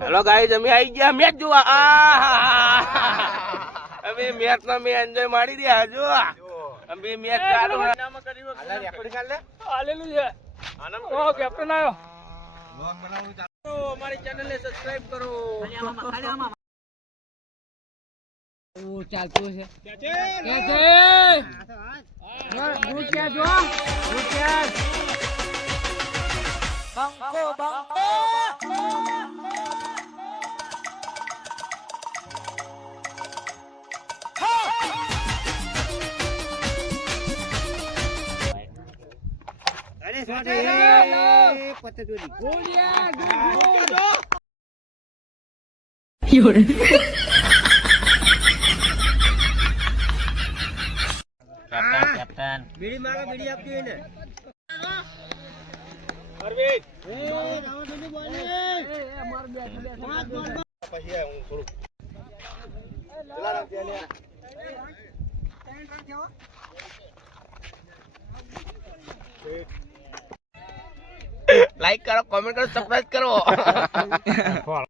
Hello guys, અમે આવી ગયા મેચ જોવા. અમે મેચ નો મે એન્જોય મારી રહ્યા જો. અમે મેચ ચાલુ રેકોર્ડિંગ આલે આલેલું છે. ઓ કેપ્ટન આવ્યો. વ્લોગ બનાવવાનું ચાલુ. અમારી ચેનલ ને સબસ્ક્રાઇબ કરો. ઓ ચાલતું છે. કે ગુડ કેચ જો. Good catch. બંકો બંકો. અરે સોડે પત્તે ચોરી ગોલિયા ગુડ યોરે કેપ્ટન બીડી મારો બીડી આપતી ને અરવિંદ એ રાવણ થોડી બોલે એ માર બેઠ પછી હું થોડું ચલા રાખ દે લે લાઈક કરો, કોમેન્ટ કરો, સબસ્ક્રાઇબ કરો.